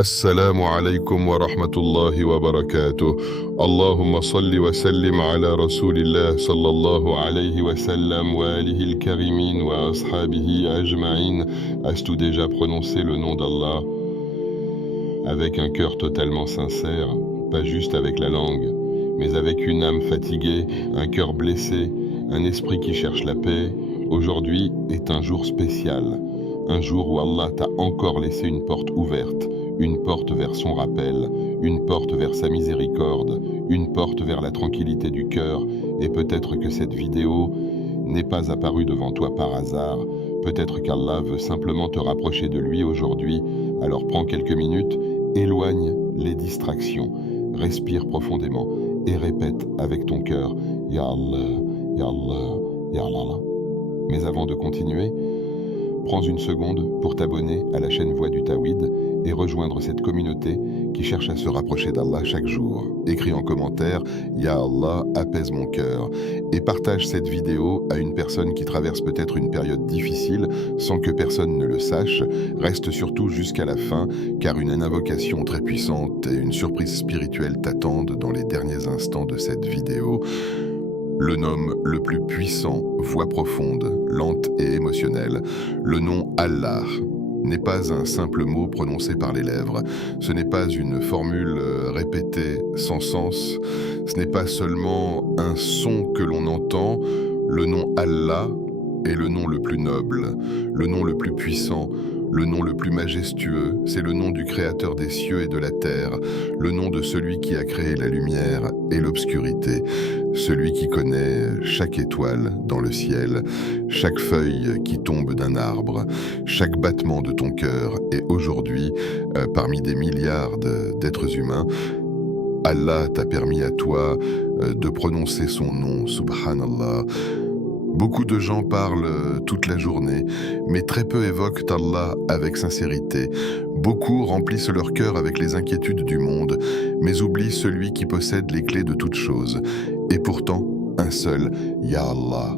السلام عليكم ورحمة الله وبركاته. اللهم صل وسلم على رسول الله صلى الله عليه وسلم وآله الكريمين وأصحابه أجمعين. As-tu déjà prononcé le nom d'Allah avec un cœur totalement sincère, pas juste avec la langue, mais avec une âme fatiguée, un cœur blessé, un esprit qui cherche la paix? Aujourd'hui est un jour spécial, un jour où Allah t'a encore laissé une porte ouverte, une porte vers son rappel, une porte vers sa miséricorde, une porte vers la tranquillité du cœur. Et peut-être que cette vidéo n'est pas apparue devant toi par hasard, peut-être qu'Allah veut simplement te rapprocher de lui aujourd'hui. Alors prends quelques minutes, éloigne les distractions, respire profondément et répète avec ton cœur « Ya Allah, Ya Allah, Ya Allah ». Mais avant de continuer, prends une seconde pour t'abonner à la chaîne Voix du Tawhid et rejoindre cette communauté qui cherche à se rapprocher d'Allah chaque jour. Écris en commentaire « Ya Allah, apaise mon cœur » et partage cette vidéo à une personne qui traverse peut-être une période difficile sans que personne ne le sache. Reste surtout jusqu'à la fin car une invocation très puissante et une surprise spirituelle t'attendent dans les derniers instants de cette vidéo. Le nom le plus puissant, voix profonde, lente et émotionnelle, le nom Allah, n'est pas un simple mot prononcé par les lèvres, ce n'est pas une formule répétée sans sens, ce n'est pas seulement un son que l'on entend. Le nom Allah est le nom le plus noble, le nom le plus puissant, le nom le plus majestueux. C'est le nom du Créateur des cieux et de la terre, le nom de celui qui a créé la lumière et l'obscurité, celui qui connaît chaque étoile dans le ciel, chaque feuille qui tombe d'un arbre, chaque battement de ton cœur. Et aujourd'hui, parmi des milliards d'êtres humains, Allah t'a permis à toi de prononcer son nom, Subhanallah. Beaucoup de gens parlent toute la journée, mais très peu évoquent Allah avec sincérité. Beaucoup remplissent leur cœur avec les inquiétudes du monde, mais oublient celui qui possède les clés de toutes choses. Et pourtant, un seul « Ya Allah »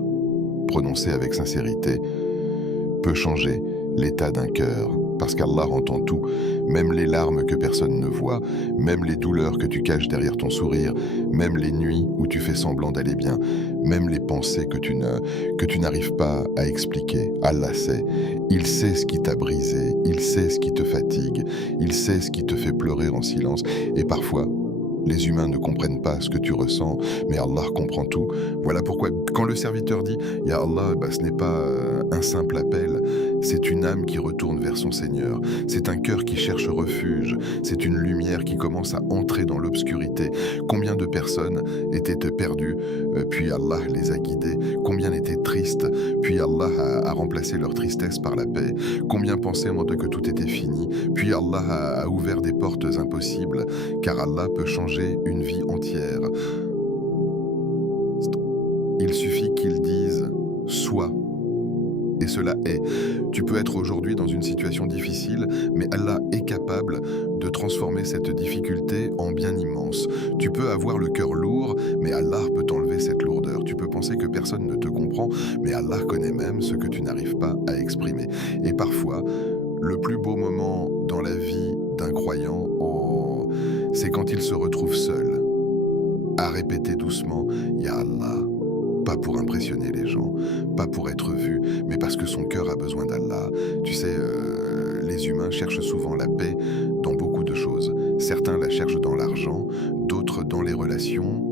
prononcé avec sincérité peut changer l'état d'un cœur. Parce qu'Allah entend tout, même les larmes que personne ne voit, même les douleurs que tu caches derrière ton sourire, même les nuits où tu fais semblant d'aller bien, même les pensées que tu n'arrives pas à expliquer. Allah sait. Il sait ce qui t'a brisé, il sait ce qui te fatigue, il sait ce qui te fait pleurer en silence. Et parfois, les humains ne comprennent pas ce que tu ressens, mais Allah comprend tout. Voilà pourquoi, quand le serviteur dit « Ya Allah », ce n'est pas un simple appel, c'est une âme qui retourne vers son Seigneur. C'est un cœur qui cherche refuge, c'est une lumière qui commence à entrer dans l'obscurité. Combien de personnes étaient perdues, puis Allah les a guidées. Combien étaient tristes, puis Allah a remplacé leur tristesse par la paix. Combien pensaient en que tout était fini, puis Allah a ouvert des portes impossibles, car Allah peut changer une vie entière. Il suffit qu'ils disent « sois ». Et cela est. Tu peux être aujourd'hui dans une situation difficile, mais Allah est capable de transformer cette difficulté en bien immense. Tu peux avoir le cœur lourd, mais Allah peut t'enlever cette lourdeur. Tu peux penser que personne ne te comprend, mais Allah connaît même ce que tu n'arrives pas à exprimer. Et parfois, le plus beau moment dans la vie d'un croyant, c'est quand il se retrouve seul, à répéter doucement « Ya Allah ». Pas pour impressionner les gens, pas pour être vu, mais parce que son cœur a besoin d'Allah. Tu sais, les humains cherchent souvent la paix dans beaucoup de choses. Certains la cherchent dans l'argent, d'autres dans les relations,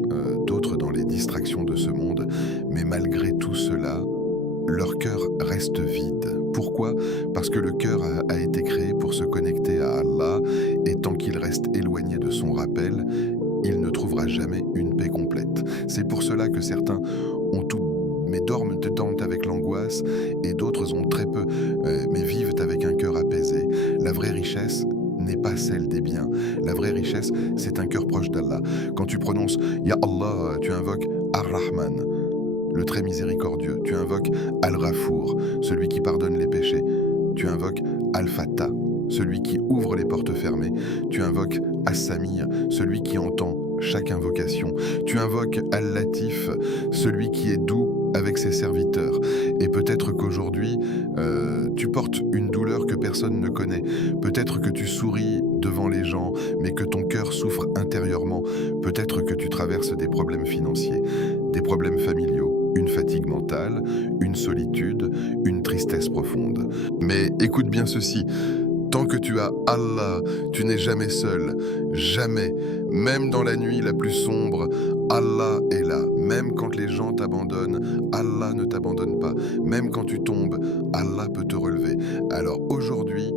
d'autres dans les distractions de ce monde. Mais malgré tout cela, leur cœur reste vide. Pourquoi? Parce que le cœur a été créé pour se connecter à Allah, et tant qu'il reste éloigné de son rappel, il ne trouvera jamais une paix complète. C'est pour cela que certains ont tout, mais dorment avec l'angoisse, et d'autres ont très peu, mais vivent avec un cœur apaisé. La vraie richesse n'est pas celle des biens. La vraie richesse, c'est un cœur proche d'Allah. Quand tu prononces « Ya Allah », tu invoques Ar-Rahman, le très miséricordieux. Tu invoques Al-Ghafour, celui qui pardonne les péchés. Tu invoques Al-Fattah, celui qui ouvre les portes fermées. Tu invoques As-Sami', celui qui entend chaque invocation. Tu invoques Al-Latif, celui qui est doux avec ses serviteurs. Et peut-être qu'aujourd'hui, tu portes une douleur que personne ne connaît. Peut-être que tu souris devant les gens, mais que ton cœur souffre intérieurement. Peut-être que tu traverses des problèmes financiers, des problèmes familiaux, une fatigue mentale, une solitude, une tristesse profonde. Mais écoute bien ceci. Tant que tu as Allah, tu n'es jamais seul, jamais. Même dans la nuit la plus sombre, Allah est là. Même quand les gens t'abandonnent, Allah ne t'abandonne pas. Même quand tu tombes, Allah peut te relever. Alors aujourd'hui,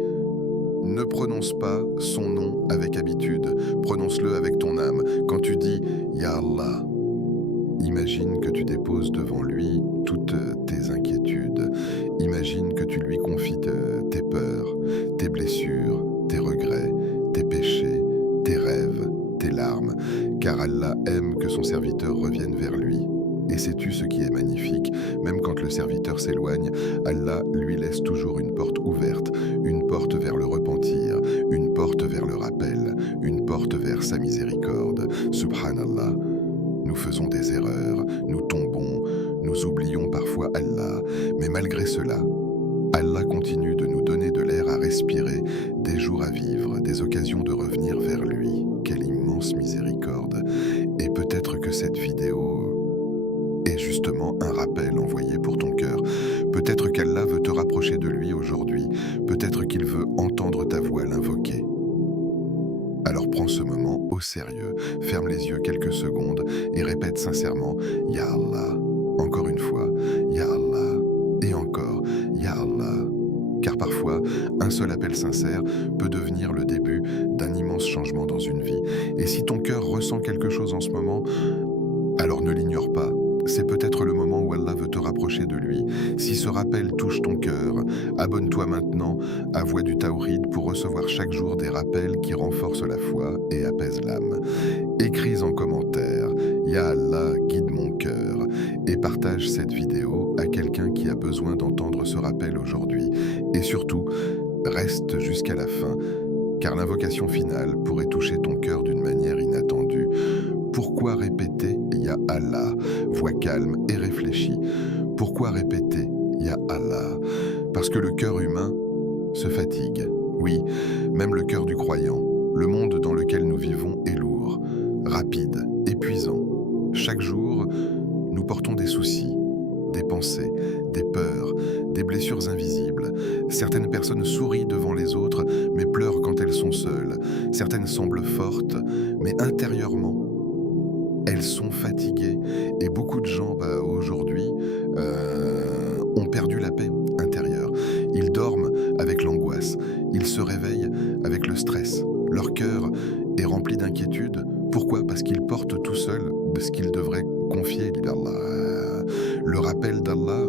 ne prononce pas son nom avec habitude, prononce-le avec ton âme. Quand tu dis « Ya Allah », imagine que tu déposes devant lui toutes tes inquiétudes. Imagine que tu lui confies tes peurs, tes blessures, tes regrets, tes péchés, tes rêves, tes larmes, car Allah aime que son serviteur revienne vers lui. Et sais-tu ce qui est magnifique? Même quand le serviteur s'éloigne, Allah lui laisse toujours une porte ouverte, une porte vers le repentir, une porte vers le rappel, une porte vers sa miséricorde. Subhanallah. Nous faisons des erreurs, nous tombons, nous oublions parfois Allah, mais malgré cela, Allah continue de nous donner de l'air à respirer, des jours à vivre, des occasions de revenir vers lui. Quelle immense miséricorde! Et peut-être que cette vidéo est justement un rappel envoyé pour ton cœur. Peut-être qu'Allah veut te rapprocher de lui aujourd'hui. Peut-être qu'il veut entendre ta voix l'invoquer. Alors prends ce moment au sérieux, ferme les yeux quelques secondes et répète sincèrement « Ya Allah ». Encore une fois « Ya Allah » et encore « Ya Allah ». Car parfois, un seul appel sincère peut devenir le début d'un immense changement dans une vie. Et si ton cœur ressent quelque chose en ce moment, alors ne l'ignore pas. C'est peut-être le moment où Allah veut te rapprocher de lui. Si ce rappel touche ton cœur, abonne-toi maintenant à Voix du Tawhid pour recevoir chaque jour des rappels qui renforcent la foi et apaisent l'âme. Écris en commentaire « Ya Allah, guide mon cœur » et partage cette vidéo à quelqu'un qui a besoin d'entendre ce rappel aujourd'hui. Et surtout, reste jusqu'à la fin, car l'invocation finale pourrait toucher ton cœur d'une manière inattendue. Pourquoi répéter « Ya Allah » voix calme et réfléchie. Pourquoi répéter « Ya Allah » Parce que le cœur humain se fatigue. Oui, même le cœur du croyant. Le monde dans lequel nous vivons est lourd, rapide, épuisant. Chaque jour, nous portons des soucis, des pensées, des peurs, des blessures invisibles. Certaines personnes sourient devant les autres, mais pleurent quand elles sont seules. Certaines semblent fortes, mais intérieurement, elles sont fatiguées. Et beaucoup de gens, aujourd'hui, ont perdu la paix intérieure. Ils dorment avec l'angoisse. Ils se réveillent avec le stress. Leur cœur est rempli d'inquiétude. Pourquoi? Parce qu'ils portent tout seuls ce qu'ils devraient confier à Allah. Le rappel d'Allah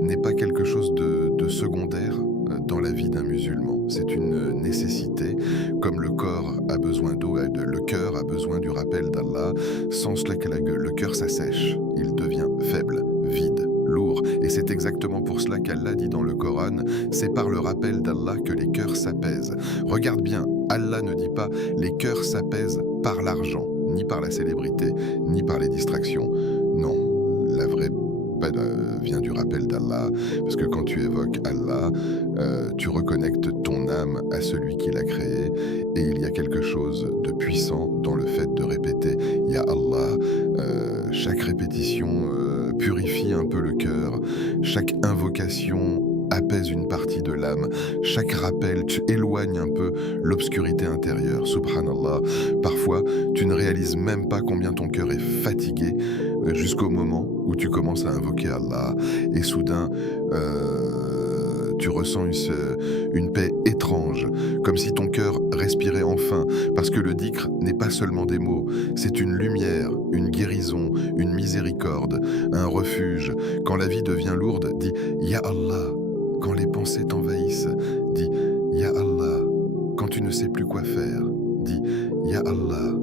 n'est pas quelque chose de secondaire dans la vie d'un musulman. C'est une nécessité. Comme le corps a besoin d'eau, le cœur a besoin du rappel d'Allah. Sans cela, le cœur s'assèche. Il devient faible, vide, lourd. Et c'est exactement pour cela qu'Allah dit dans le Coran, c'est par le rappel d'Allah que les cœurs s'apaisent. Regarde bien, Allah ne dit pas les cœurs s'apaisent par l'argent, ni par la célébrité, ni par les distractions. Non, la vraie paix vient du rappel d'Allah, parce que quand tu évoques Allah, tu reconnectes ton âme à celui qui l'a créé, et il y a quelque chose de puissant dans le fait de répéter « Ya Allah ». Chaque répétition purifie un peu le cœur, chaque invocation apaise une partie de l'âme. Chaque rappel éloigne un peu l'obscurité intérieure. Subhanallah. Parfois, tu ne réalises même pas combien ton cœur est fatigué jusqu'au moment où tu commences à invoquer Allah. Et soudain, tu ressens une paix étrange, comme si ton cœur respirait enfin, parce que le dhikr n'est pas seulement des mots, c'est une lumière, une guérison, une miséricorde, un refuge. Quand la vie devient lourde, dis « Ya Allah ». Quand les pensées t'envahissent, dis « Ya Allah ». Quand tu ne sais plus quoi faire, dis « Ya Allah ».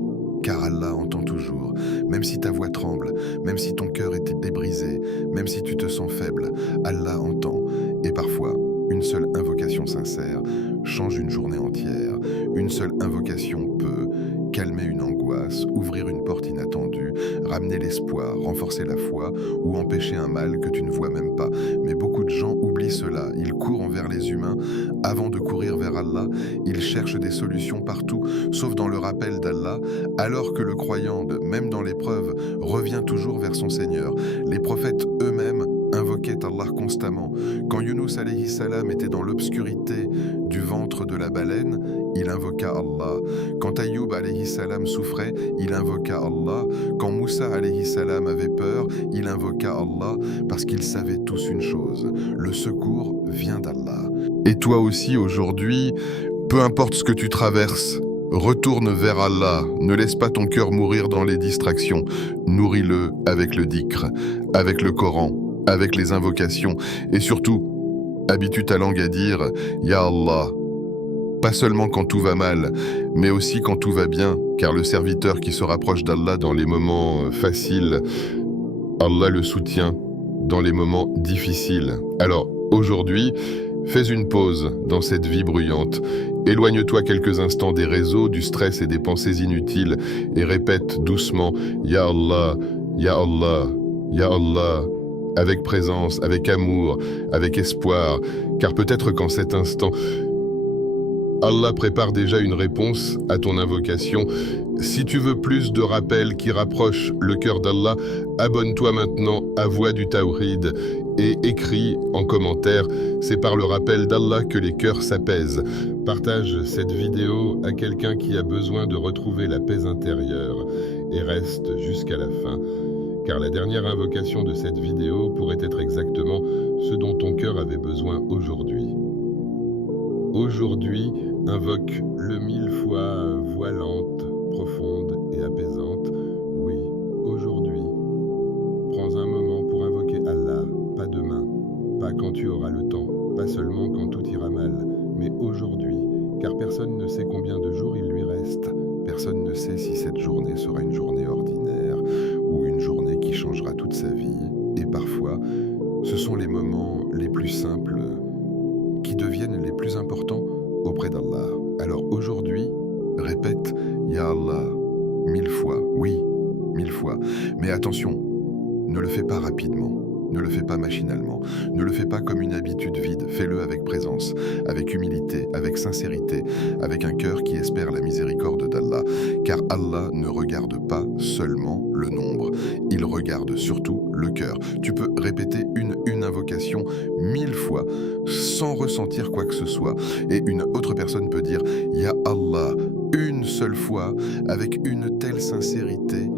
Car Allah entend toujours, même si ta voix tremble, même si ton cœur est débrisé, même si tu te sens faible, Allah entend. Et parfois, Une seule invocation sincère change une journée entière. Une seule invocation peut calmer une angoisse, ouvrir une porte inattendue, ramener l'espoir, renforcer la foi ou empêcher un mal que tu ne vois même pas. Mais beaucoup de gens oublient cela. Ils courent envers les humains avant de courir vers Allah. Ils cherchent des solutions partout, sauf dans le rappel d'Allah, alors que le croyant, même dans l'épreuve, revient toujours vers son Seigneur. Les prophètes eux-mêmes invoquait Allah constamment. Quand Yunus alayhi salam était dans l'obscurité du ventre de la baleine, il invoqua Allah. Quand Ayyub alayhi salam souffrait, il invoqua Allah. Quand Moussa alayhi salam avait peur, il invoqua Allah parce qu'ils savaient tous une chose, le secours vient d'Allah. Et toi aussi aujourd'hui, peu importe ce que tu traverses, retourne vers Allah, ne laisse pas ton cœur mourir dans les distractions, nourris-le avec le dhikr, avec le Coran, avec les invocations, et surtout, habitue ta langue à dire « Ya Allah », pas seulement quand tout va mal, mais aussi quand tout va bien, car le serviteur qui se rapproche d'Allah dans les moments faciles, Allah le soutient dans les moments difficiles. Alors, aujourd'hui, fais une pause dans cette vie bruyante. Éloigne-toi quelques instants des réseaux, du stress et des pensées inutiles et répète doucement « Ya Allah, Ya Allah, Ya Allah » avec présence, avec amour, avec espoir, car peut-être qu'en cet instant, Allah prépare déjà une réponse à ton invocation. Si tu veux plus de rappels qui rapprochent le cœur d'Allah, abonne-toi maintenant à Voix du Tawhid et écris en commentaire, c'est par le rappel d'Allah que les cœurs s'apaisent. Partage cette vidéo à quelqu'un qui a besoin de retrouver la paix intérieure et reste jusqu'à la fin. Car la dernière invocation de cette vidéo pourrait être exactement ce dont ton cœur avait besoin aujourd'hui. Aujourd'hui, invoque le 1000 fois voix lente, profonde et apaisante. Oui, aujourd'hui, prends un moment pour invoquer Allah, pas demain, pas quand tu auras le temps, pas seulement quand tout ira mal, mais aujourd'hui, car personne ne sait combien de jours il lui reste. Personne ne sait si cette journée sera une journée ordinaire ou une journée qui changera toute sa vie. Et parfois, ce sont les moments les plus simples qui deviennent les plus importants auprès d'Allah. Alors aujourd'hui, répète « Ya Allah » 1000 fois, oui, 1000 fois. Mais attention, ne le fais pas rapidement. Ne le fais pas machinalement, ne le fais pas comme une habitude vide, fais-le avec présence, avec humilité, avec sincérité, avec un cœur qui espère la miséricorde d'Allah. Car Allah ne regarde pas seulement le nombre, il regarde surtout le cœur. Tu peux répéter une invocation 1000 fois sans ressentir quoi que ce soit. Et une autre personne peut dire « Ya Allah » une seule fois avec une telle sincérité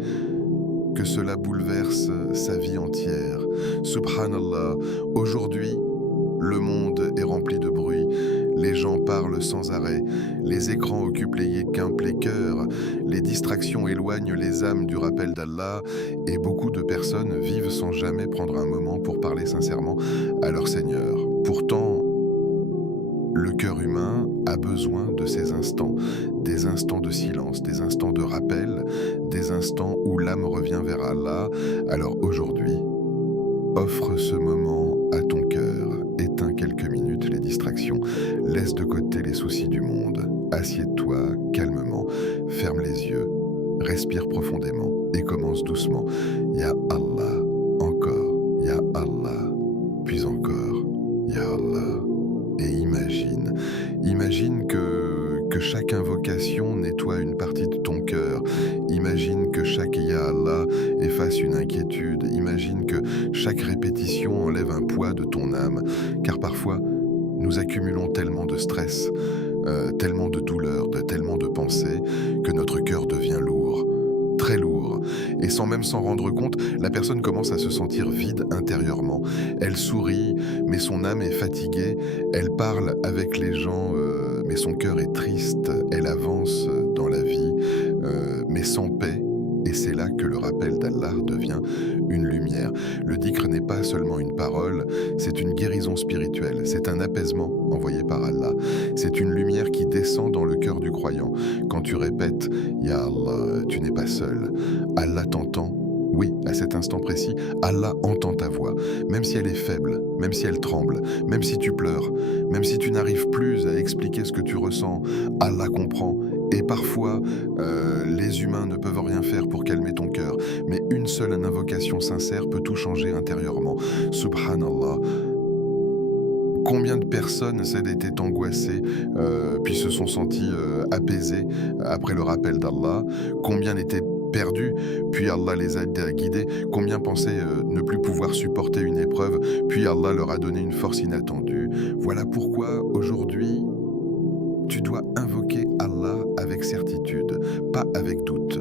que cela bouleverse sa vie entière. Subhanallah, aujourd'hui, le monde est rempli de bruit, les gens parlent sans arrêt, les écrans occupent les quimpent les cœurs, les distractions éloignent les âmes du rappel d'Allah et beaucoup de personnes vivent sans jamais prendre un moment pour parler sincèrement à leur Seigneur. Pourtant, le cœur humain a besoin de ces instants, des instants de silence, des instants de rappel, des instants où l'âme revient vers Allah. Alors aujourd'hui, offre ce moment à ton cœur, éteins quelques minutes les distractions, laisse de côté les soucis du monde, assieds-toi calmement, ferme les yeux, respire profondément et commence doucement. Ya Allah, encore, Ya Allah, puis encore, Ya Allah. Et imagine que chaque invocation nettoie une partie de ton cœur. Imagine que chaque Ya Allah efface une inquiétude. Imagine que chaque répétition enlève un poids de ton âme. Car parfois, nous accumulons tellement de stress, tellement de douleur, tellement de pensées, que notre cœur devient lourd. Très lourd. Et sans même s'en rendre compte, la personne commence à se sentir vide intérieurement. Elle sourit, mais son âme est fatiguée. Elle parle avec les gens, mais son cœur est triste. Elle avance dans la vie, mais sans paix. Et c'est là que le rappel d'Allah devient une lumière. Le dhikr n'est pas seulement une parole, c'est une guérison spirituelle, c'est un apaisement envoyé par Allah. C'est une lumière qui descend dans le cœur du croyant. Quand tu répètes « Ya Allah », tu n'es pas seul. Allah t'entend Oui, à cet instant précis, Allah entend ta voix, même si elle est faible, même si elle tremble, même si tu pleures, même si tu n'arrives plus à expliquer ce que tu ressens, Allah comprend. Et parfois, les humains ne peuvent rien faire pour calmer ton cœur, mais une seule invocation sincère peut tout changer intérieurement. Subhanallah. Combien de personnes celles étaient angoissées, puis se sont senties apaisées après le rappel d'Allah? Combien étaient perdus, puis Allah les a guidés? Combien pensaient ne plus pouvoir supporter une épreuve, puis Allah leur a donné une force inattendue? Voilà pourquoi aujourd'hui, tu dois invoquer Allah avec certitude, pas avec doute.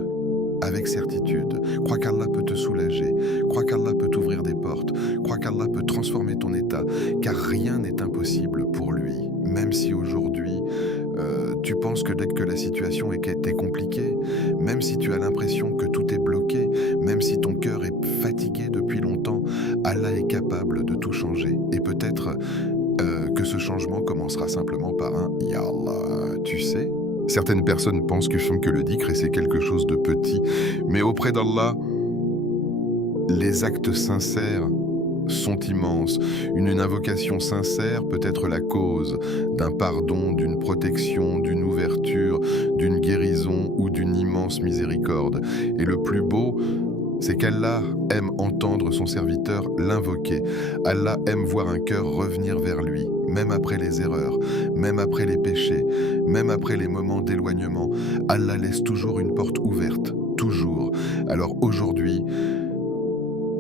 Avec certitude, crois qu'Allah peut te soulager, crois qu'Allah peut t'ouvrir des portes, crois qu'Allah peut transformer ton état, car rien n'est impossible pour lui. Même si aujourd'hui, tu penses que dès que la situation est compliquée, même si tu as l'impression que tout est bloqué, même si ton cœur est fatigué depuis longtemps, Allah est capable de tout changer. Et peut-être que ce changement commencera simplement par un « Ya Allah », tu sais. Certaines personnes pensent qu'ils font que le dhikr et c'est quelque chose de petit, mais auprès d'Allah, les actes sincères sont immenses. Une invocation sincère peut être la cause d'un pardon, d'une protection, d'une ouverture, d'une guérison ou d'une immense miséricorde. Et le plus beau, c'est qu'Allah aime entendre son serviteur l'invoquer. Allah aime voir un cœur revenir vers lui, même après les erreurs, même après les péchés, même après les moments d'éloignement. Allah laisse toujours une porte ouverte, toujours. Alors aujourd'hui,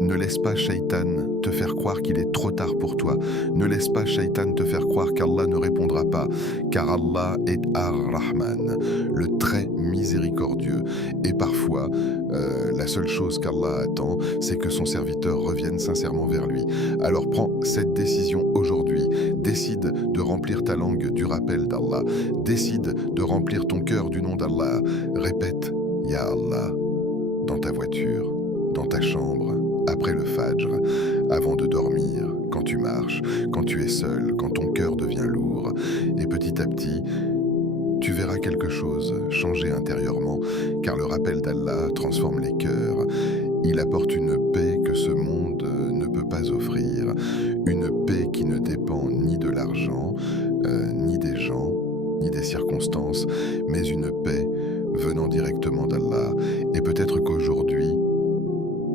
ne laisse pas Shaitan te faire croire qu'il est trop tard pour toi. Ne laisse pas Shaitan te faire croire qu'Allah ne répondra pas, car Allah est Ar-Rahman, le très miséricordieux. Et parfois, la seule chose qu'Allah attend, c'est que son serviteur revienne sincèrement vers lui. Alors prends cette décision aujourd'hui. Décide de remplir ta langue du rappel d'Allah. Décide de remplir ton cœur du nom d'Allah. Répète « Ya Allah » dans ta voiture, dans ta chambre, après le Fajr, avant de dormir, quand tu marches, quand tu es seul, quand ton cœur devient lourd. Et petit à petit, tu verras quelque chose changer intérieurement, car le rappel d'Allah transforme les cœurs. Il apporte une paix que ce monde ne peut pas offrir, une paix qui ne dépend ni de l'argent, ni des gens, ni des circonstances, mais une paix venant directement d'Allah. Et peut-être qu'aujourd'hui,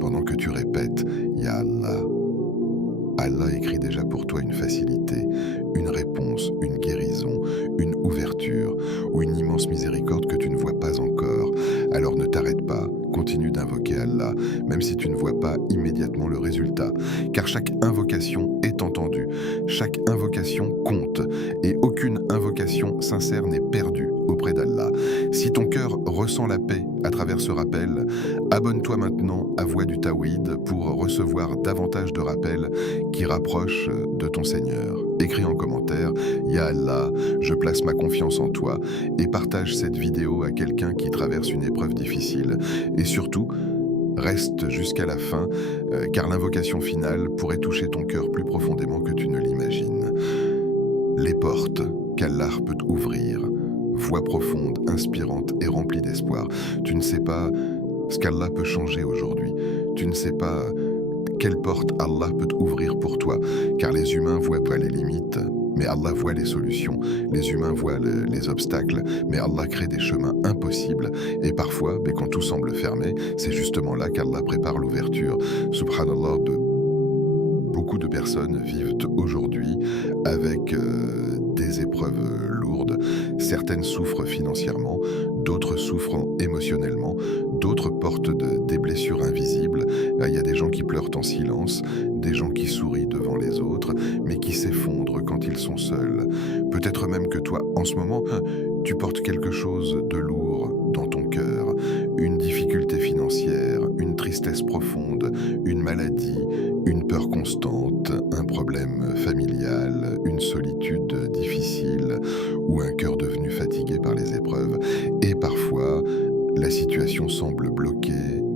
pendant que tu répètes « Ya Allah », Allah écrit déjà pour toi une facilité, une réponse, une guérison, une ouverture ou une immense miséricorde que tu ne vois pas encore. Alors ne t'arrête pas, continue d'invoquer Allah, même si tu ne vois pas immédiatement le résultat. Car chaque invocation est entendue, chaque invocation compte, et aucune invocation sincère n'est perdue auprès d'Allah. Si ton cœur ressent la paix à travers ce rappel, abonne-toi maintenant à Voix du Tawhid pour recevoir davantage de rappels qui rapprochent de ton Seigneur. Écris en commentaire « Ya Allah, je place ma confiance en toi » et partage cette vidéo à quelqu'un qui traverse une épreuve difficile. Et surtout, reste jusqu'à la fin, car l'invocation finale pourrait toucher ton cœur plus profondément que tu ne l'imagines. Les portes qu'Allah peut ouvrir, voix profonde, inspirante et remplie d'espoir. Tu ne sais pas ce qu'Allah peut changer aujourd'hui. Tu ne sais pas quelle porte Allah peut ouvrir pour toi, car les humains voient pas les limites, mais Allah voit les solutions. Les humains voient les obstacles, mais Allah crée des chemins impossibles. Et parfois, quand tout semble fermé, c'est justement là qu'Allah prépare l'ouverture. Subhanallah, beaucoup de personnes vivent aujourd'hui avec des épreuves lourdes. Certaines souffrent financièrement, d'autres souffrent émotionnellement, d'autres portent des blessures invisibles. Il y a des gens qui pleurent en silence, des gens qui sourient devant les autres, mais qui s'effondrent quand ils sont seuls. Peut-être même que toi, en ce moment, tu portes quelque chose de lourd dans ton cœur, une difficulté financière, une tristesse profonde, une maladie, une peur constante, un problème familial, une solitude difficile ou un cœur devenu fatigué par les épreuves. Et parfois, la situation semble bloquée,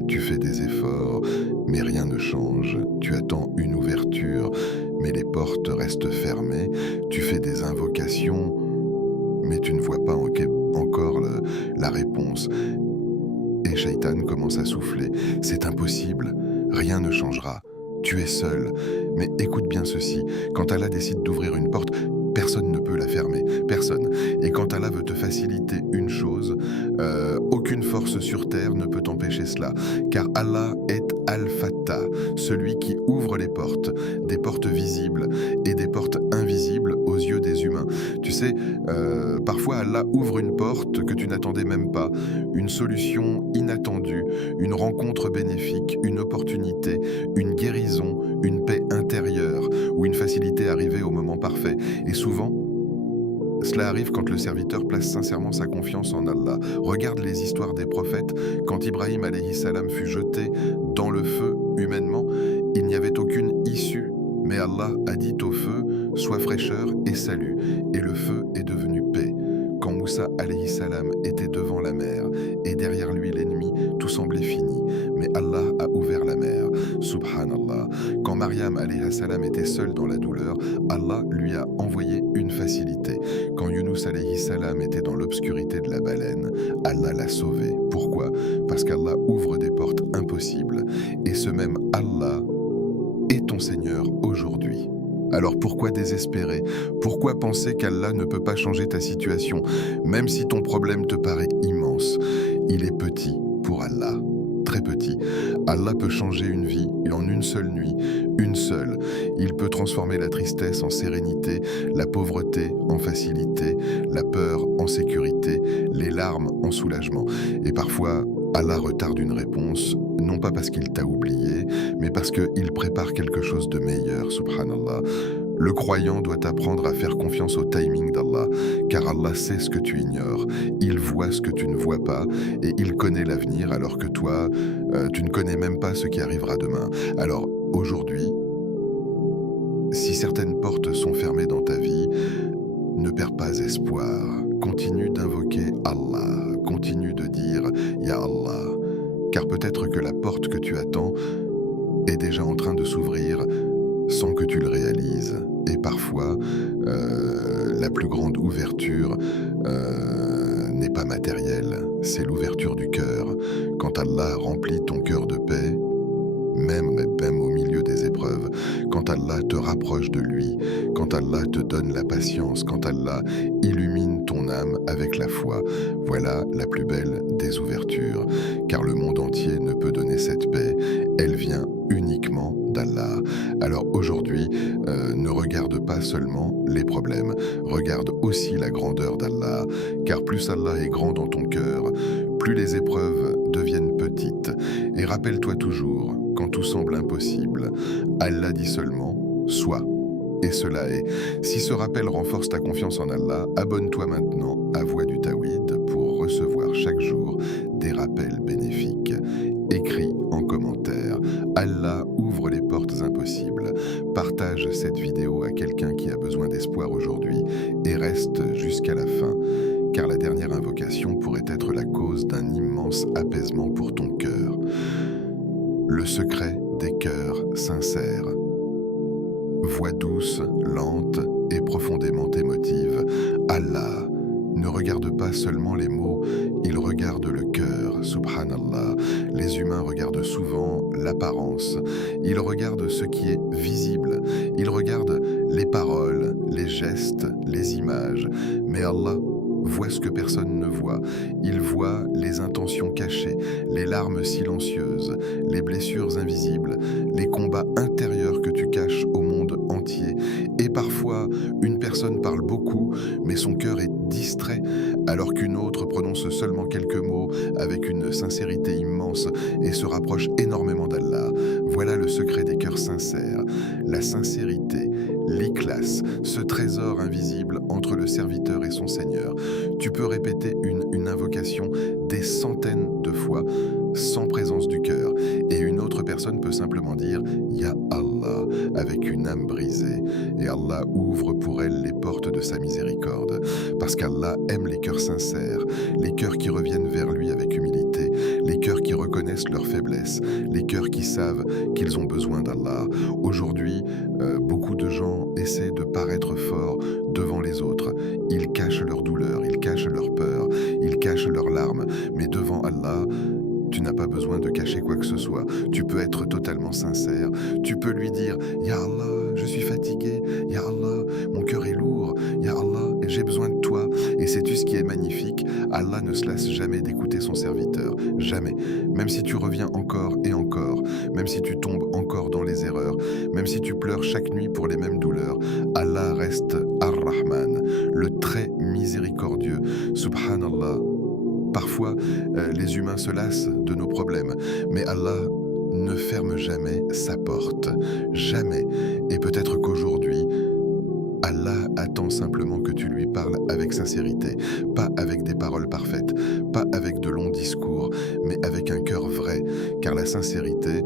tu fais des efforts, mais rien ne change. Tu attends une ouverture, mais les portes restent fermées. Tu fais des invocations, mais tu ne vois pas encore la réponse. Et Shaitan commence à souffler. C'est impossible, rien ne changera. Tu es seul. Mais écoute bien ceci, quand Allah décide d'ouvrir une porte, personne ne peut la fermer, personne. Et quand Allah veut te faciliter une chose, aucune force sur terre ne peut t'empêcher cela. Car Allah est Al-Fattah, celui qui ouvre les portes, des portes visibles et des portes invisibles aux yeux des humains. Tu sais, parfois Allah ouvre une porte que tu n'attendais même pas, une solution inattendue, une rencontre bénéfique, une opportunité, une guérison, une paix intérieure ou une facilité arrivée au moment parfait. Et souvent, cela arrive quand le serviteur place sincèrement sa confiance en Allah. Regarde les histoires des prophètes. Quand Ibrahim alayhi salam fut jeté dans le feu humainement, il n'y avait aucune issue. Mais Allah a dit au feu, sois fraîcheur et salut. Et le feu est devenu paix. Quand Moussa alayhi salam était devant la mer et derrière lui l'ennemi, tout semblait fini. Mais Allah a ouvert la mer. Subhanallah. Quand Maryam alayhi salam était seule dans la douleur, Allah lui a envoyé une facilité. Quand Yunus alayhi salam était dans l'obscurité de la baleine, Allah l'a sauvé. Pourquoi? Parce qu'Allah ouvre des portes impossibles. Et ce même Allah est ton Seigneur aujourd'hui. Alors pourquoi désespérer? Pourquoi penser qu'Allah ne peut pas changer ta situation? Même si ton problème te paraît immense, il est petit pour Allah, très petit. Allah peut changer une vie en une seule nuit, une seule. Il peut transformer la tristesse en sérénité, la pauvreté en facilité, la peur en sécurité, les larmes en soulagement. Et parfois, Allah retarde une réponse, non pas parce qu'il t'a oublié, mais parce qu'il prépare quelque chose de meilleur, subhanallah. Le croyant doit apprendre à faire confiance au timing d'Allah, car Allah sait ce que tu ignores, il voit ce que tu ne vois pas, et il connaît l'avenir alors que toi, tu ne connais même pas ce qui arrivera demain. Alors aujourd'hui, si certaines portes sont fermées dans ta vie, ne perds pas espoir. Continue d'invoquer Allah, continue de dire « Ya Allah », car peut-être que la porte que tu attends est déjà en train de s'ouvrir sans que tu le réalises. Et parfois, la plus grande ouverture n'est pas matérielle, c'est l'ouverture du cœur. Quand Allah remplit ton cœur de paix, même au milieu des épreuves, quand Allah te rapproche de lui, quand Allah te donne la patience, quand Allah illumine ton âme avec la foi, voilà la plus belle des ouvertures. Car le monde entier ne peut donner cette paix, elle vient uniquement d'Allah. Alors aujourd'hui, ne regarde pas seulement les problèmes, regarde aussi la grandeur d'Allah, car plus Allah est grand dans ton cœur, plus les épreuves deviennent petites. Et rappelle-toi toujours, quand tout semble impossible, Allah dit seulement « Sois ». Et cela est. Si ce rappel renforce ta confiance en Allah, abonne-toi maintenant à Voix du Tawhid pour recevoir chaque jour des rappels bénéfiques. Écris en commentaire « Allah ouvre les portes impossibles ». Partage cette vidéo à quelqu'un qui a besoin d'espoir aujourd'hui et reste jusqu'à la fin, car la dernière invocation pourrait être la cause d'un immense apaisement pour ton cœur. Le secret des cœurs sincères. Voix douce, lente et profondément émotive. Allah ne regarde pas seulement les mots, il regarde le cœur, subhanallah. Les humains regardent souvent l'apparence, ils regardent ce qui est visible, ils regardent les paroles, les gestes, les images. Mais Allah voit ce que personne ne voit. Il voit les intentions cachées, les larmes silencieuses, les blessures invisibles, les combats intérieurs que tu caches au monde entier. Et parfois, une personne parle beaucoup, mais son cœur est distrait, alors qu'une autre prononce seulement quelques mots avec une sincérité immense et se rapproche énormément d'Allah. Voilà le secret des cœurs sincères, la sincérité, l'ikhlas, ce trésor invisible entre le serviteur et son Seigneur. Tu peux répéter une invocation des centaines de fois sans présence du cœur, et une autre personne peut simplement dire « Ya Allah » avec une âme brisée, et Allah ouvre pour elle les portes de sa miséricorde, parce qu'Allah aime les cœurs sincères, les cœurs qui reviennent vers lui avec humilité, les cœurs qui reconnaissent leur faiblesse, les cœurs qui savent qu'ils ont besoin d'Allah. Aujourd'hui, beaucoup de gens essaient de paraître forts devant les autres. Ils cachent leur douleur, ils cachent leur peur, ils cachent leurs larmes, mais devant Allah, Tu n'as pas besoin de cacher quoi que ce soit. Tu peux être totalement sincère. Tu peux lui dire « Ya Allah, je suis fatigué. Ya Allah, mon cœur est lourd. Ya Allah, j'ai besoin de toi. » Et sais-tu ce qui est magnifique? Allah ne se lasse jamais d'écouter son serviteur. Jamais. Même si tu reviens encore et encore, même si tu tombes encore dans les erreurs, même si tu pleures chaque nuit pour les mêmes douleurs, Allah reste Ar-Rahman, le très miséricordieux. Subhanallah. Parfois, les humains se lassent de nos problèmes, mais Allah ne ferme jamais sa porte. Jamais. Et peut-être qu'aujourd'hui, Allah attend simplement que tu lui parles avec sincérité, pas avec des paroles parfaites, pas avec de longs discours, mais avec un cœur vrai, car la sincérité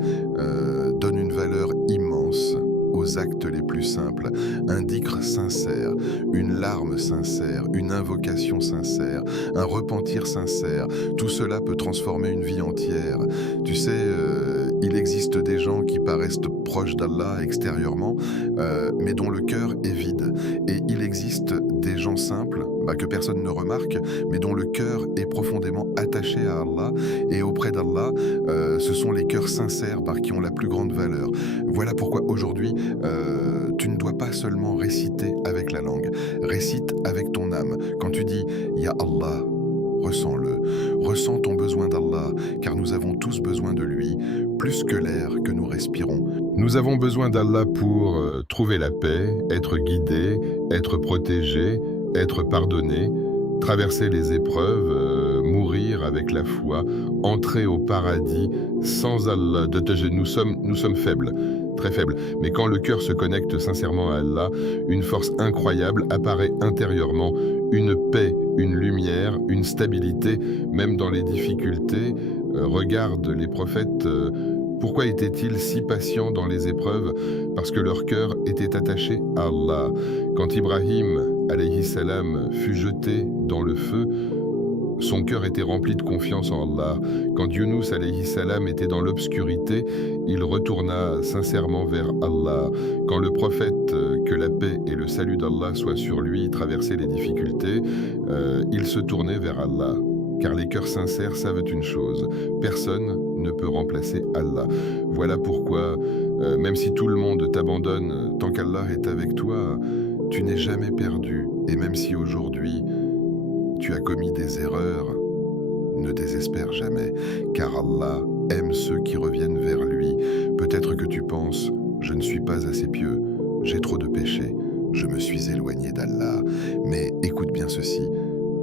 donne une valeur immense aux actes les plus simples, un dhikr sincère, une larme sincère, une invocation sincère, un repentir sincère, tout cela peut transformer une vie entière. Tu sais, il existe des gens qui paraissent proches d'Allah extérieurement, mais dont le cœur est vide. Et il existe des gens simples, que personne ne remarque, mais dont le cœur est profondément attaché à Allah. Et auprès d'Allah, ce sont les cœurs sincères qui ont la plus grande valeur. Voilà pourquoi aujourd'hui, tu ne dois pas seulement réciter avec la langue, récite avec ton âme. Quand tu dis « Ya Allah », ressens-le, ressens ton besoin d'Allah, car nous avons tous besoin de lui, plus que l'air que nous respirons. Nous avons besoin d'Allah pour trouver la paix, être guidé, être protégé, être pardonné, traverser les épreuves, mourir avec la foi, entrer au paradis sans Allah. Nous sommes faibles, très faibles. Mais quand le cœur se connecte sincèrement à Allah, une force incroyable apparaît intérieurement, une paix, une lumière, une stabilité, même dans les difficultés. Regarde les prophètes. Pourquoi étaient-ils si patients dans les épreuves? Parce que leur cœur était attaché à Allah. Quand Ibrahim, alayhi salam, fut jeté dans le feu, son cœur était rempli de confiance en Allah. Quand Yunus, alayhi salam, était dans l'obscurité, il retourna sincèrement vers Allah. Quand le prophète, que la paix et le salut d'Allah soient sur lui, traversait les difficultés, il se tournait vers Allah. Car les cœurs sincères savent une chose, personne ne peut remplacer Allah. Voilà pourquoi, même si tout le monde t'abandonne, tant qu'Allah est avec toi, tu n'es jamais perdu. Et même si aujourd'hui, tu as commis des erreurs, ne désespère jamais, car Allah aime ceux qui reviennent vers lui. Peut-être que tu penses, je ne suis pas assez pieux, j'ai trop de péchés, je me suis éloigné d'Allah. Mais écoute bien ceci,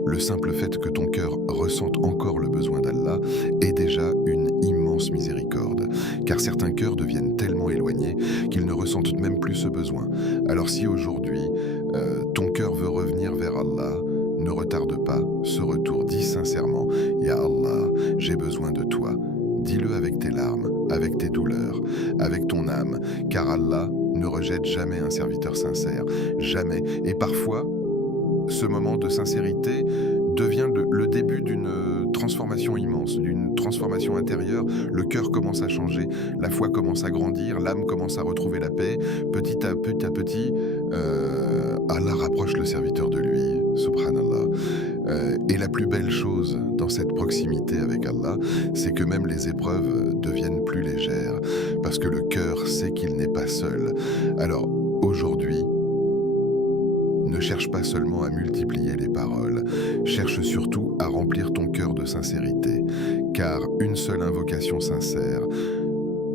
le simple fait que ton cœur ressente encore le besoin d'Allah est déjà une immense miséricorde, car certains cœurs deviennent tellement éloignés qu'ils ne ressentent même plus ce besoin. Alors si aujourd'hui, ton cœur veut revenir vers Allah, ne retarde pas ce retour, dis sincèrement « Ya Allah, j'ai besoin de toi ». Dis-le avec tes larmes, avec tes douleurs, avec ton âme, car Allah ne rejette jamais un serviteur sincère, jamais. Et parfois, ce moment de sincérité devient le début d'une transformation immense, d'une transformation intérieure. Le cœur commence à changer, la foi commence à grandir, l'âme commence à retrouver la paix. Petit à petit, Allah rapproche le serviteur de lui, subhanallah. Et la plus belle chose dans cette proximité avec Allah, c'est que même les épreuves deviennent plus légères, parce que le cœur sait qu'il n'est pas seul. Alors, aujourd'hui, ne cherche pas seulement à multiplier les paroles, cherche surtout à remplir ton cœur de sincérité, car une seule invocation sincère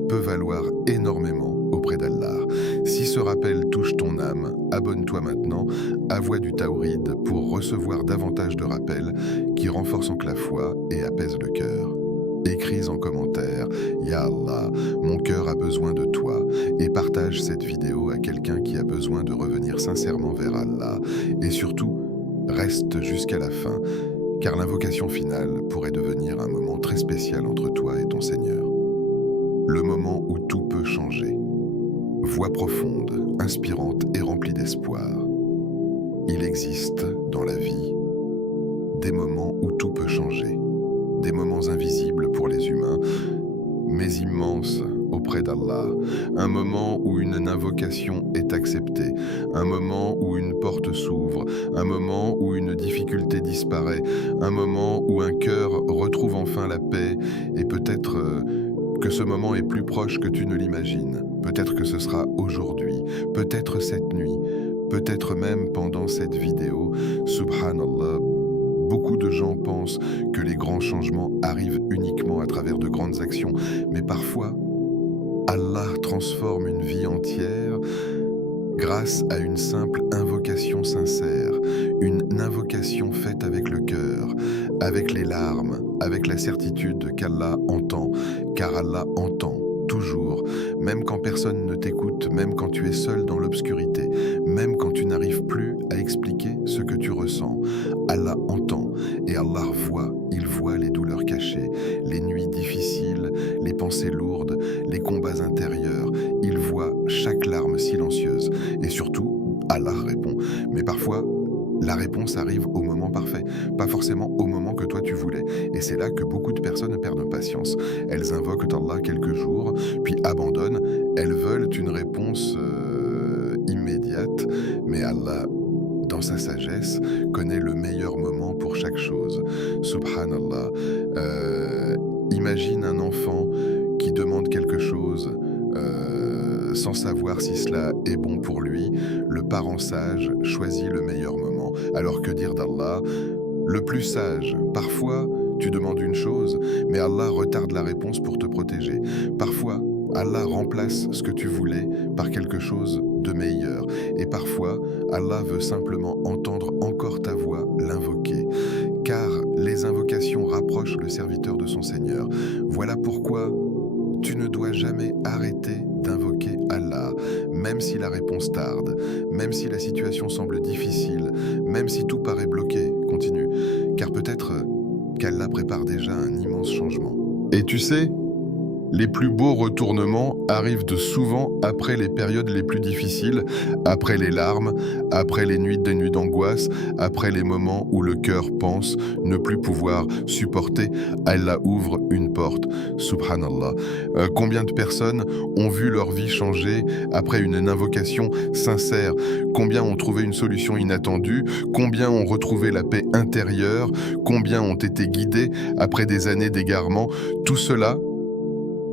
peut valoir énormément auprès d'Allah. Si ce rappel touche ton âme, abonne-toi maintenant à Voix du Tawhid pour recevoir davantage de rappels qui renforcent la foi et apaisent le cœur. Écris en commentaire « Ya Allah, mon cœur a besoin de toi » et partage cette vidéo à quelqu'un qui a besoin de revenir sincèrement vers Allah. Et surtout, reste jusqu'à la fin, car l'invocation finale pourrait devenir un moment très spécial entre toi et ton Seigneur. Le moment où tout peut changer. Voix profonde, inspirante et remplie d'espoir. Il existe dans la vie des moments où tout peut changer. Des moments invisibles pour les humains, mais immenses auprès d'Allah. Un moment où une invocation est acceptée, un moment où une porte s'ouvre, un moment où une difficulté disparaît, un moment où un cœur retrouve enfin la paix et peut-être que ce moment est plus proche que tu ne l'imagines. Peut-être que ce sera aujourd'hui, peut-être cette nuit, peut-être même pendant cette vidéo. Subhanallah, beaucoup de gens pensent que les grands changements arrivent uniquement à travers de grandes actions, mais parfois, Allah transforme une vie entière grâce à une simple invocation sincère, une invocation faite avec le cœur, avec les larmes, avec la certitude qu'Allah entend, car Allah entend toujours, même quand personne ne t'écoute, même quand tu es seul dans l'obscurité, même quand tu n'arrives plus à expliquer ce que tu ressens. Allah entend et Allah voit, il voit les douleurs cachées, les nuits difficiles, les pensées lourdes, les combats intérieurs, il voit chaque larme silencieuse et surtout, Allah répond. Mais parfois, la réponse arrive au moment parfait, pas forcément au moment que toi tu voulais. Et c'est là que beaucoup de personnes perdent patience. Elles invoquent Allah quelques jours, puis abandonnent. Elles veulent une réponse immédiate, mais Allah, dans sa sagesse, connaît le meilleur moment pour chaque chose. Subhanallah. Imagine un enfant qui demande quelque chose sans savoir si cela est bon pour lui. Le parent sage choisit le meilleur moment. Alors que dire d'Allah? Le plus sage. Parfois, tu demandes une chose, mais Allah retarde la réponse pour te protéger. Parfois, Allah remplace ce que tu voulais par quelque chose de meilleur. Et parfois, Allah veut simplement entendre encore ta voix, l'invoquer. Car les invocations rapprochent le serviteur de son Seigneur. Voilà pourquoi tu ne dois jamais arrêter d'invoquer Allah, même si la réponse tarde, même si la situation semble difficile, même si tout paraît bloqué. Continue, car peut-être qu'Allah prépare déjà un immense changement. Et tu sais, les plus beaux retournements arrivent de souvent après les périodes les plus difficiles, après les larmes, après les nuits d'angoisse, après les moments où le cœur pense ne plus pouvoir supporter. Allah ouvre une porte. Subhanallah. Combien de personnes ont vu leur vie changer après une invocation sincère? Combien ont trouvé une solution inattendue? Combien ont retrouvé la paix intérieure? Combien ont été guidés après des années d'égarement? Tout cela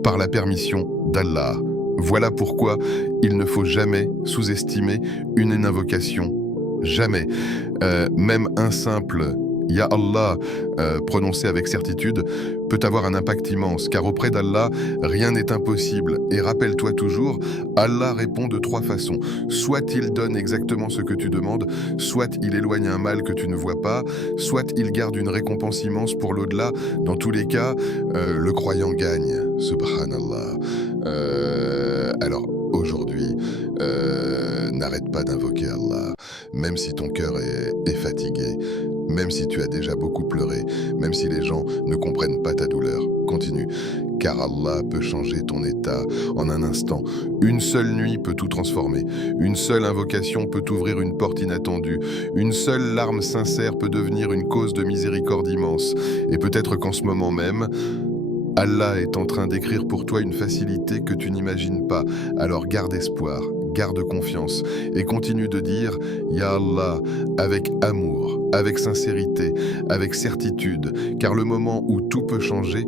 par la permission d'Allah. Voilà pourquoi il ne faut jamais sous-estimer une invocation. Jamais. Même un simple « Ya Allah » prononcé avec certitude peut avoir un impact immense, car auprès d'Allah, rien n'est impossible. Et rappelle-toi toujours, Allah répond de trois façons. Soit il donne exactement ce que tu demandes, soit il éloigne un mal que tu ne vois pas, soit il garde une récompense immense pour l'au-delà. Dans tous les cas, le croyant gagne. Subhanallah. Alors, aujourd'hui, n'arrête pas d'invoquer Allah, même si ton cœur est fatigué, même si tu as déjà beaucoup pleuré, même si les gens ne comprennent pas ta douleur. Continue, car Allah peut changer ton état en un instant. Une seule nuit peut tout transformer. Une seule invocation peut ouvrir une porte inattendue. Une seule larme sincère peut devenir une cause de miséricorde immense. Et peut-être qu'en ce moment même, Allah est en train d'écrire pour toi une facilité que tu n'imagines pas. Alors garde espoir, garde confiance et continue de dire « Ya Allah » avec amour, avec sincérité, avec certitude, car le moment où tout peut changer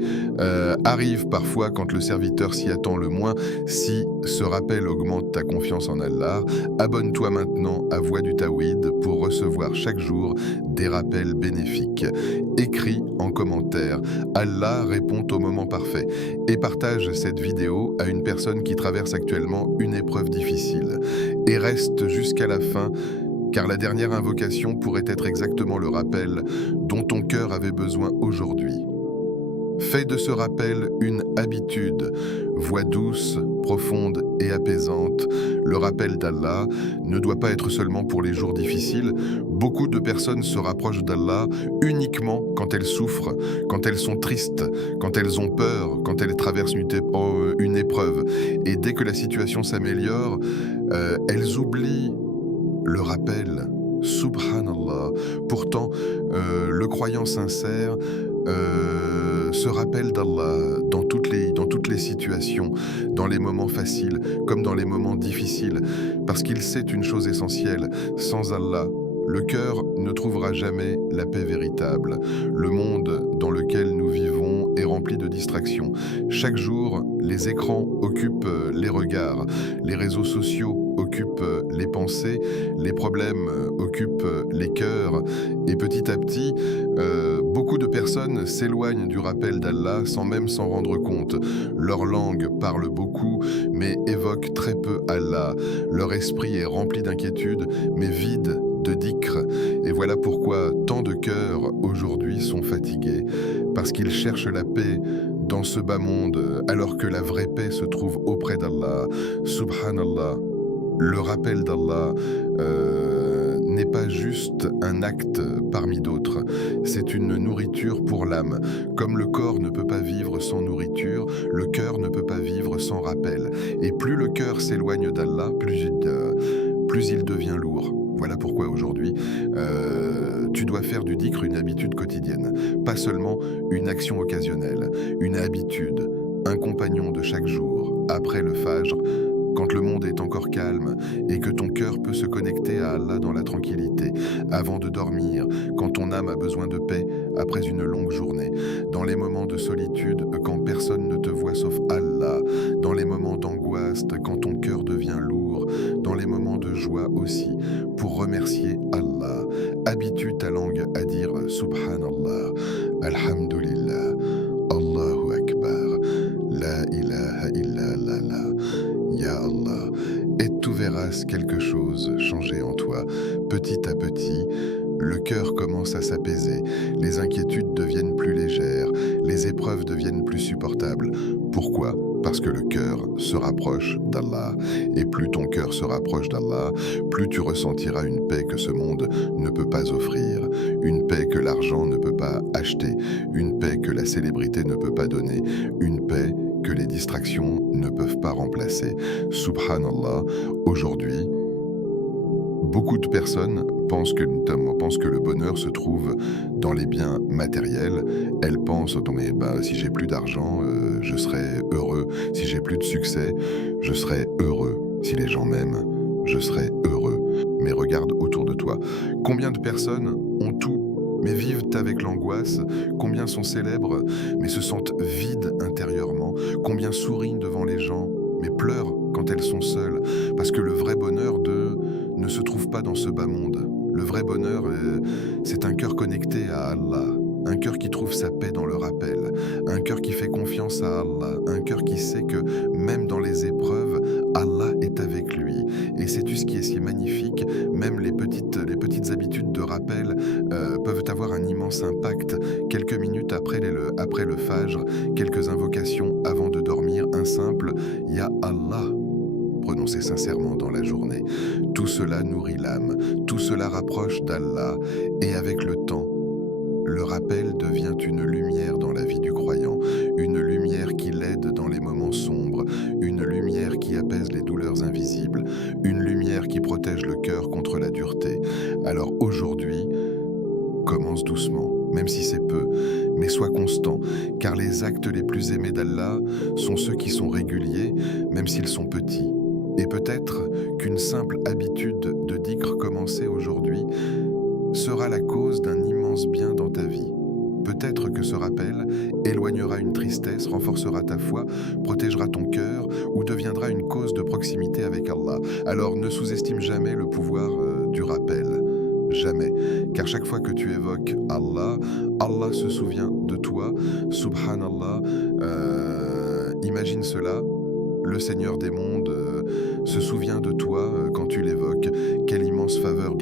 arrive parfois quand le serviteur s'y attend le moins. Si ce rappel augmente ta confiance en Allah, abonne-toi maintenant à Voix du Tawhid pour recevoir chaque jour des rappels bénéfiques. Écris en commentaire « Allah répond au moment parfait » et partage cette vidéo à une personne qui traverse actuellement une épreuve difficile. Et reste jusqu'à la fin, car la dernière invocation pourrait être exactement le rappel dont ton cœur avait besoin aujourd'hui. Fais de ce rappel une habitude, voix douce, profonde et apaisante. Le rappel d'Allah ne doit pas être seulement pour les jours difficiles. Beaucoup de personnes se rapprochent d'Allah uniquement quand elles souffrent, quand elles sont tristes, quand elles ont peur, quand elles traversent une épreuve. Et dès que la situation s'améliore, elles oublient le rappel. Subhanallah. Pourtant, le croyant sincère se rappelle d'Allah dans toutes les situations, dans les moments faciles comme dans les moments difficiles, parce qu'il sait une chose essentielle, sans Allah, le cœur ne trouvera jamais la paix véritable. Le monde dans lequel nous vivons rempli de distractions. Chaque jour, les écrans occupent les regards, les réseaux sociaux occupent les pensées, les problèmes occupent les cœurs. Et petit à petit, beaucoup de personnes s'éloignent du rappel d'Allah sans même s'en rendre compte. Leur langue parle beaucoup, mais évoque très peu Allah. Leur esprit est rempli d'inquiétude, mais vide de dhikr. Et voilà pourquoi tant de cœurs aujourd'hui sont fatigués, parce qu'ils cherchent la paix dans ce bas monde, alors que la vraie paix se trouve auprès d'Allah. Subhanallah, le rappel d'Allah n'est pas juste un acte parmi d'autres, c'est une nourriture pour l'âme. Comme le corps ne peut pas vivre sans nourriture, le cœur ne peut pas vivre sans rappel. Et plus le cœur s'éloigne d'Allah, plus il devient lourd. Voilà pourquoi aujourd'hui, tu dois faire du dhikr une habitude quotidienne, pas seulement une action occasionnelle, une habitude, un compagnon de chaque jour, après le fajr, quand le monde est encore calme et que ton cœur peut se connecter à Allah dans la tranquillité, avant de dormir, quand ton âme a besoin de paix après une longue journée, dans les moments de solitude, quand personne ne te voit sauf Allah, dans les moments d'angoisse, quand ton cœur devient lourd, dans les moments de joie aussi, pour remercier Allah. Habitue ta langue à dire Subhanallah, Alhamdulillah, Allahu Akbar, La ilaha illallah, Ya Allah, et tu verras quelque chose changer en toi. Petit à petit, le cœur commence à s'apaiser, les inquiétudes deviennent plus légères, les épreuves deviennent plus supportables. Pourquoi ? Parce que le cœur se rapproche d'Allah. Et plus ton cœur se rapproche d'Allah, plus tu ressentiras une paix que ce monde ne peut pas offrir, une paix que l'argent ne peut pas acheter, une paix que la célébrité ne peut pas donner, une paix que les distractions ne peuvent pas remplacer. Subhanallah, aujourd'hui, beaucoup de personnes pensent que le bonheur se trouve dans les biens matériels. Elles pensent, si j'ai plus d'argent, je serai heureux. Si j'ai plus de succès, je serai heureux. Si les gens m'aiment, je serai heureux. Mais regarde autour de toi. Combien de personnes ont tout, mais vivent avec l'angoisse? Combien sont célèbres, mais se sentent vides intérieurement? Combien sourient devant les gens, mais pleurent quand elles sont seules? Parce que le vrai bonheur ne se trouve pas dans ce bas monde. Le vrai bonheur, c'est un cœur connecté à Allah, un cœur qui trouve sa paix dans le rappel, un cœur qui fait confiance à Allah, un cœur qui sait que même dans les épreuves, Allah est avec lui. Et sais-tu ce qui est si magnifique? Même les petites habitudes de rappel peuvent avoir un immense impact. Quelques minutes après le fajr, quelques invocations avant de dormir, un simple « Ya Allah » prononcé sincèrement dans la journée. Tout cela nourrit l'âme, tout cela rapproche d'Allah, et avec le temps, le rappel devient une lumière dans la vie du croyant, une lumière qui l'aide dans les moments sombres, une lumière qui apaise les douleurs invisibles, une lumière qui protège le cœur contre la dureté. Alors aujourd'hui, commence doucement, même si c'est peu, mais sois constant, car les actes les plus aimés d'Allah sont ceux qui sont réguliers, même s'ils sont petits. Et peut-être qu'une simple habitude de dhikr commencée aujourd'hui sera la cause d'un immense bien dans ta vie. Peut-être que ce rappel éloignera une tristesse, renforcera ta foi, protégera ton cœur ou deviendra une cause de proximité avec Allah. Alors ne sous-estime jamais le pouvoir du rappel. Jamais. Car chaque fois que tu évoques Allah, Allah se souvient de toi. Subhanallah. Imagine cela. Le Seigneur des mondes se souvient de toi quand tu l'évoques. Quelle immense faveur.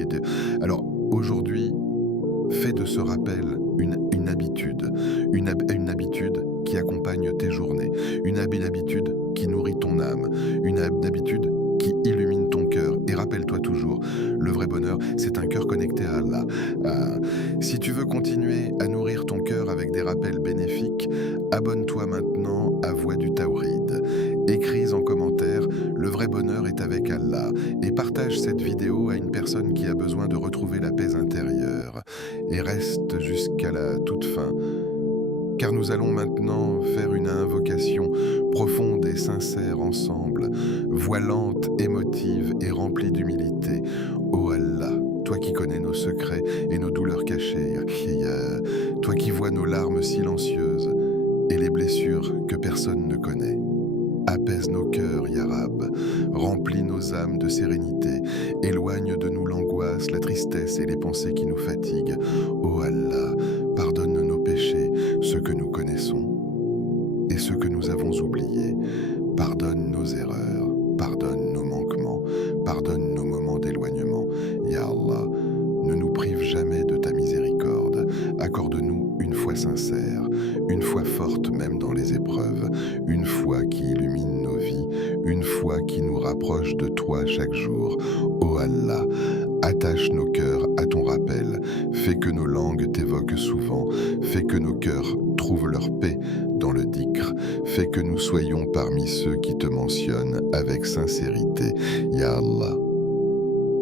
Alors aujourd'hui, fais de ce rappel une habitude, une habitude qui accompagne tes journées, une habitude qui nourrit ton âme, une habitude qui illumine ton cœur. Et rappelle-toi toujours, le vrai bonheur, c'est un cœur connecté à Allah. Si tu veux continuer à nourrir ton cœur avec des rappels bénéfiques, abonne-toi maintenant à Voix du Tawhid. Écris en commentaire, le vrai bonheur est avec Allah. Et partage cette vidéo à une personne qui a besoin de retrouver la paix intérieure. Et reste jusqu'à la toute fin. Car nous allons maintenant faire une invocation profonde et sincère ensemble, voix lente, émotive et remplie d'humilité. Ô Allah, toi qui connais nos secrets et nos douleurs cachées, toi qui vois nos larmes silencieuses et les blessures personne ne connaît. Apaise nos cœurs, Ya Rab, remplis nos âmes de sérénité, éloigne de nous l'angoisse, la tristesse et les pensées qui nous fatiguent. Ô Allah, pardonne nos péchés, ceux que nous connaissons et ceux que nous avons oubliés. Pardonne nos erreurs, pardonne nos manquements, pardonne nos moments d'éloignement. Ya Allah, ne nous prive jamais de ta miséricorde. Accorde-nous une foi sincère, une foi forte même dans les épreuves, une foi qui illumine nos vies, une foi qui nous rapproche de toi chaque jour. Ô Allah, attache nos cœurs à ton rappel, fais que nos langues t'évoquent souvent, fais que nos cœurs trouvent leur paix dans le dhikr, fais que nous soyons parmi ceux qui te mentionnent avec sincérité. Ya Allah,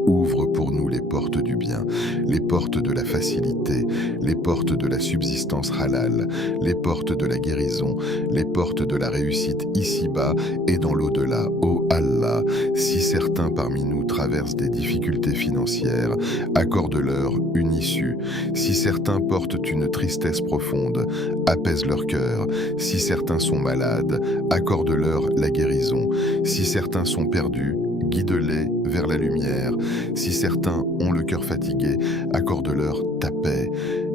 ouvre pour nous les portes du bien, les portes de la facilité, les portes de la subsistance halal, les portes de la guérison, les portes de la réussite ici-bas et dans l'au-delà. Ô Allah, si certains parmi nous traversent des difficultés financières, accorde-leur une issue. Si certains portent une tristesse profonde, apaise leur cœur. Si certains sont malades, accorde-leur la guérison. Si certains sont perdus, guide-les vers la lumière. Si certains ont le cœur fatigué, accorde-leur ta paix.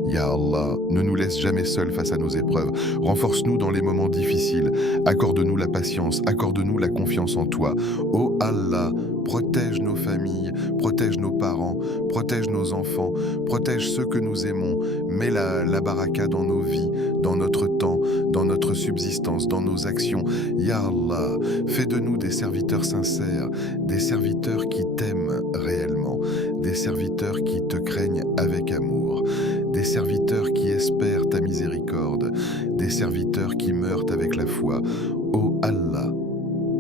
Ya Allah, ne nous laisse jamais seuls face à nos épreuves. Renforce-nous dans les moments difficiles. Accorde-nous la patience, accorde-nous la confiance en toi. Ô Allah, protège nos familles, protège nos parents, protège nos enfants, protège ceux que nous aimons. Mets la baraka dans nos vies, dans notre temps, dans notre subsistance, dans nos actions. Ya Allah, fais de nous des serviteurs sincères, des serviteurs qui t'aiment réellement, des serviteurs qui te craignent avec amour, des serviteurs qui espèrent ta miséricorde, des serviteurs qui meurent avec la foi. Ô Allah,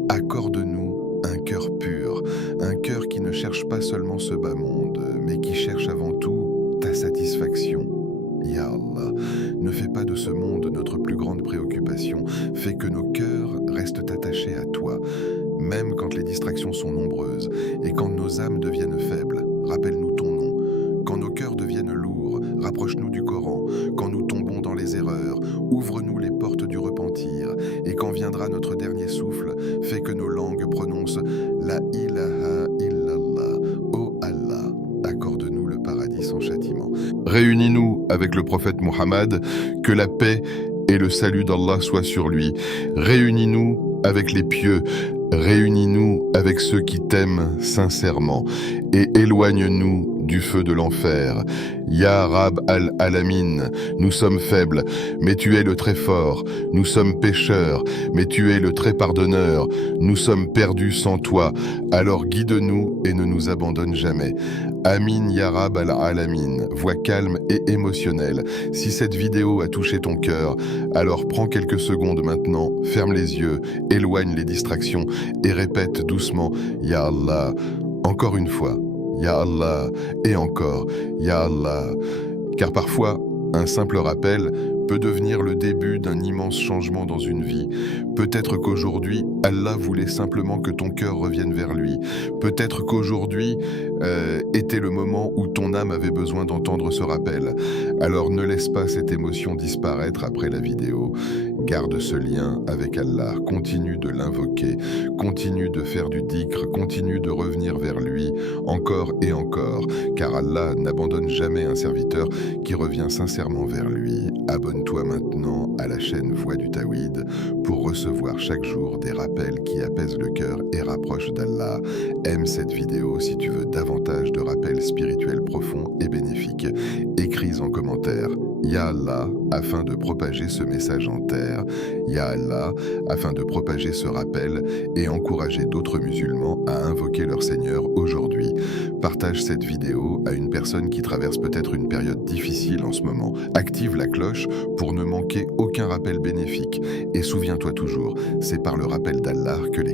accorde-nous un cœur pur, un cœur qui ne cherche pas seulement ce bas monde, mais qui cherche avant tout ta satisfaction. Ya Allah, ne fais pas de ce monde notre plus grande préoccupation, fais que nos cœurs restent attachés à toi, même quand les distractions sont nombreuses et quand nos âmes deviennent faibles. Rappelle-nous ton nom. Quand nos cœurs deviennent lourds, rapproche-nous du Coran. Quand nous tombons dans les erreurs, ouvre-nous les portes du repentir. Et quand viendra notre dernier souffle, fais que nos langues prononcent la ilaha illallah. Ô Allah, accorde-nous le paradis sans châtiment. Réunis-nous avec le prophète Mohammed, que la paix et le salut d'Allah soient sur lui. Réunis-nous avec les pieux, réunis-nous avec ceux qui t'aiment sincèrement et éloigne-nous du feu de l'enfer. Ya Rab al-Alamin, nous sommes faibles, mais tu es le très fort. Nous sommes pécheurs, mais tu es le très pardonneur. Nous sommes perdus sans toi, alors guide-nous et ne nous abandonne jamais. Amin Ya Rab al-Alamin, voix calme et émotionnelle. Si cette vidéo a touché ton cœur, alors prends quelques secondes maintenant, ferme les yeux, éloigne les distractions et répète doucement Ya Allah. Encore une fois, Ya Allah, et encore, Ya Allah. Car parfois, un simple rappel peut devenir le début d'un immense changement dans une vie. Peut-être qu'aujourd'hui, Allah voulait simplement que ton cœur revienne vers lui. Peut-être qu'aujourd'hui était le moment où ton âme avait besoin d'entendre ce rappel. Alors ne laisse pas cette émotion disparaître après la vidéo. Garde ce lien avec Allah, continue de l'invoquer, continue de faire du dhikr, continue de revenir vers lui, encore et encore, car Allah n'abandonne jamais un serviteur qui revient sincèrement vers lui. Abonne-toi maintenant à la chaîne Voix du Tawhid pour recevoir chaque jour des rappels qui apaisent le cœur et rapprochent d'Allah. Aime cette vidéo si tu veux davantage de rappels spirituels profonds et bénéfiques. Écris en commentaire Ya Allah, afin de propager ce message en terre. Ya Allah, afin de propager ce rappel et encourager d'autres musulmans à invoquer leur Seigneur aujourd'hui. Partage cette vidéo à une personne qui traverse peut-être une période difficile en ce moment. Active la cloche pour ne manquer aucun rappel bénéfique. Et souviens-toi toujours, c'est par le rappel d'Allah que les